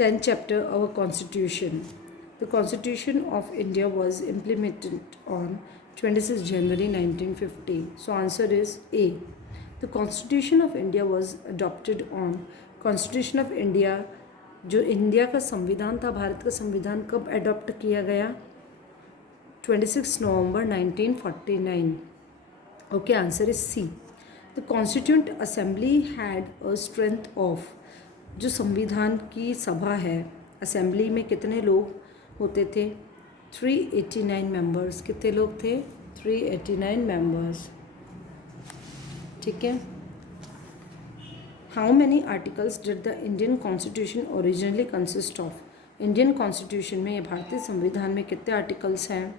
10th chapter, our constitution. The constitution of India was implemented on 26 January 1950. So answer is A. The constitution of India was adopted on constitution of India. जो India का संविधान था, भारत का संविधान कब adopt किया गया? 26 नवंबर 1949. Okay, answer is C. The Constituent Assembly had a strength of, जो संविधान की सभा है, असेंबली में कितने लोग होते थे? 389 मेंबर्स. कितने लोग थे? 389 मेंबर्स. ठीक है. How many articles did the Indian constitution originally consist of? Indian constitution में, या भारतीय संविधान में कितने आर्टिकल्स हैं?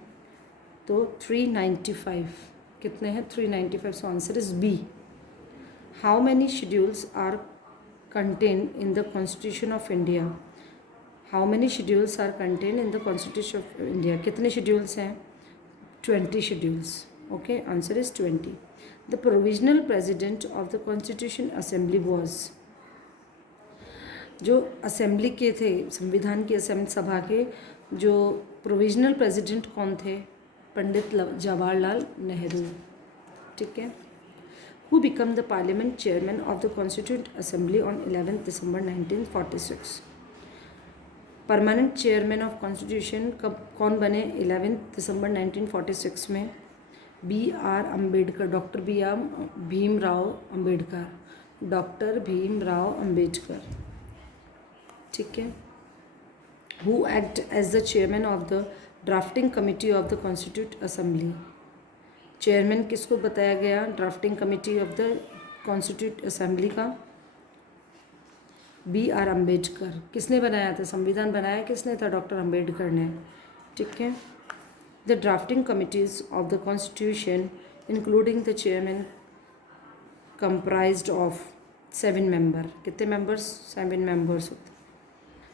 तो 395. कितने हैं? 395. So answer is B. How many schedules are contained in the Constitution of India? How many schedules are contained in the Constitution of India? कितने schedules हैं? 20 schedules. Okay, answer is 20. The provisional president of the Constitution Assembly was, जो assembly के थे, संविधान की सभा के जो प्रोविजनल प्रेसिडेंट कौन थे? पंडित जवाहरलाल नेहरू. ठीक है. Who became the Parliament Chairman of the Constituent Assembly on 11th December 1946? Permanent chairman of constitution कब कौन बने? 11 दिसंबर 1946 में B R Ambedkar. Doctor Bhimrao Ambedkar. Doctor Bhimrao Ambedkar. ठीक है. Who act as the chairman of the drafting committee of the constitute assembly? Chairman किसको बताया गया drafting committee of the constitute assembly का? B R Ambedkar. किसने बनाया था? संविधान बनाया किसने था? डॉक्टर अम्बेडकर ने. ठीक है. The drafting committees of the constitution including the chairman comprised of 7 member. कितने मेंबर्स? 7 मेंबर्स होते.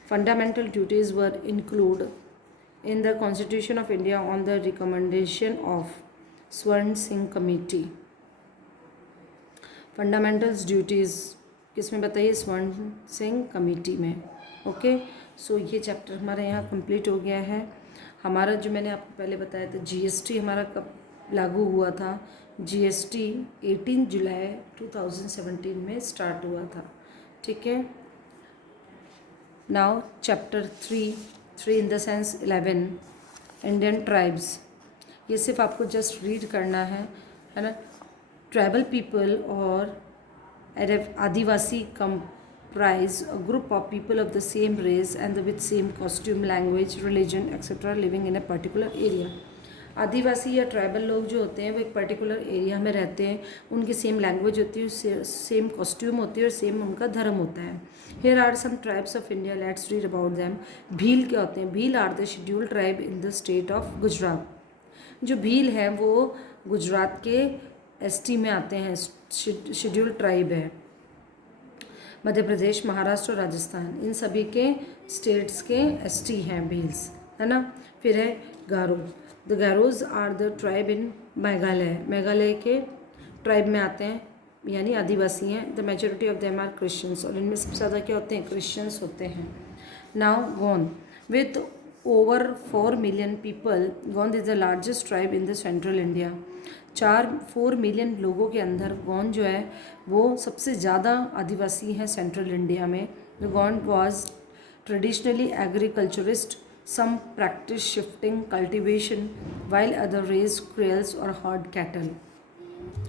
Fundamental duties were include in the constitution of India on the recommendation of स्वर्ण सिंह कमेटी. फंडामेंटल्स ड्यूटीज़ किस में बताइए? स्वर्ण सिंह कमेटी में. Okay. सो ये chapter हमारा यहाँ कंप्लीट हो गया है. हमारा जो मैंने आपको पहले बताया था जीएसटी हमारा कब लागू हुआ था? जीएसटी 18 जुलाई 2017 में स्टार्ट हुआ था. ठीक है. Now chapter 3 in the sense 11 Indian tribes. ये सिर्फ आपको जस्ट रीड करना है ना. ट्राइबल पीपल और आदिवासी comprise a group of people of the same race and with same costume, language, religion etc. living in a particular area. आदिवासी या tribal लोग जो होते हैं वो एक पर्टिकुलर एरिया में रहते हैं. उनकी सेम लैंग्वेज होती है, सेम कॉस्ट्यूम होती है और सेम उनका धर्म होता है. Here are some tribes of India. Let's read about them. Bhil क्या होते हैं? Bhil are the scheduled tribe in the state of Gujarat. जो भील है वो गुजरात के एसटी में आते हैं, शेड्यूल्ड ट्राइब है. मध्य प्रदेश, महाराष्ट्र और राजस्थान इन सभी के स्टेट्स के एसटी हैं भील्स, है ना. फिर है Garo. The Garos are the tribe in Meghalaya. Meghalaya के ट्राइब में आते हैं, यानी आदिवासी हैं. The majority of them are Christians. और इनमें सबसे ज़्यादा क्या होते हैं? क्रिश्चियंस होते हैं. Now Gond with over 4 million people. Gond is the largest tribe in the central India. 4 million लोगों के अंदर गोंड जो है वो सबसे ज़्यादा आदिवासी हैं सेंट्रल इंडिया में. The Gond was traditionally agriculturist. Some practice shifting cultivation while other raise crops और हर्ड कैटल.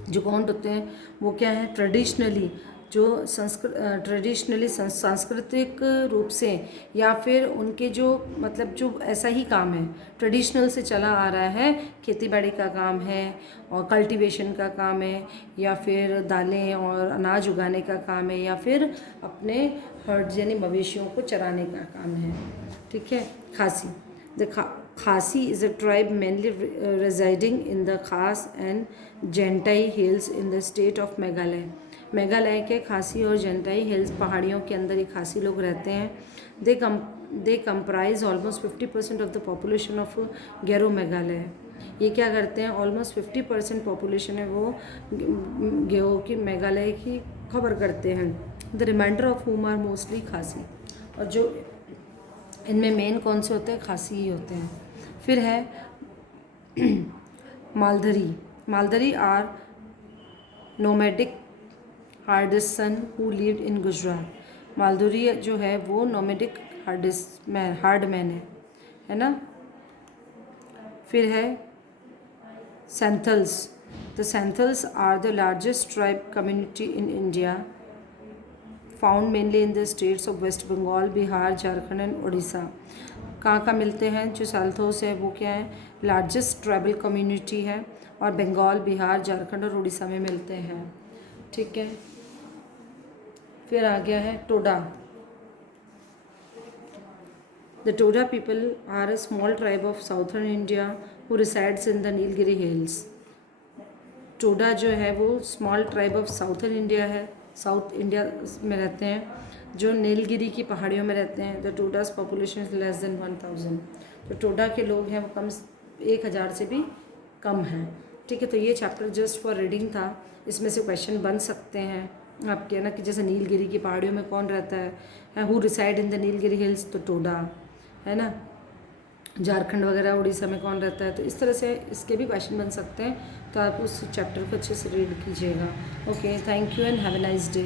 जो गोंड होते हैं वो क्या है? ट्रेडिशनली जो सांस्कृतिक रूप से या फिर उनके जो मतलब जो ऐसा ही काम है ट्रेडिशनल से चला आ रहा है. खेती बाड़ी का काम है और कल्टीवेशन का काम है या फिर दालें और अनाज उगाने का काम है या फिर अपने हर्ड यानी मवेशियों को चराने का काम है. ठीक है. Khasi. The Khasi is a tribe mainly residing in the Khasi and Jaintia hills in the state of Meghalaya. Meghalaya के खासी और जेंटाई हिल्स पहाड़ियों के अंदर ये खासी लोग रहते हैं. They comprise almost 50% of the population of Garo Meghalaya. ये क्या करते हैं? ऑलमोस्ट 50% पॉपुलेशन है वो गेहो की मेघालय की खबर करते हैं. The remainder of whom are mostly Khasi. और जो इनमें मेन कौन से होते हैं? खासी ही होते हैं। फिर है Maldhari. Maldhari are nomadic herdsmen who lived in Gujarat. Maldhari जो है वो नोमैडिक हार्डमैन है ना। फिर है Santhals. The Santhals are the largest tribe community in India, found mainly in the states of West Bengal, Bihar, Jharkhand and Orissa. कहाँ कहाँ मिलते हैं? जो सैंथल्स है वो क्या है? लार्जेस्ट ट्राइबल कम्युनिटी है और बंगाल, बिहार, झारखंड और उड़ीसा में मिलते हैं। ठीक है। फिर आ गया है Toda. The Toda people are a small tribe of southern India who resides in the Nilgiri Hills. Toda जो है वो small tribe of southern India है, साउथ इंडिया में रहते हैं, जो नीलगिरी की पहाड़ियों में रहते हैं। The Todas population is less than 1000। तो टोडा के लोग हैं वो कम 1000 से भी कम हैं। ठीक है। तो ये चैप्टर जस्ट फॉर रीडिंग था। इसमें से क्वेश्चन बन सकते हैं आपके ना, कि जैसे नीलगिरी की पहाड़ियों में कौन रहता है, who reside in the Nilgiri Hills, तो टोडा है ना। झारखंड वगैरह उड़ीसा में कौन रहता है, तो इस तरह से इसके भी क्वेश्चन बन सकते हैं। तो आप उस चैप्टर को अच्छे से रीड कीजिएगा। Okay, thank you and have a nice day.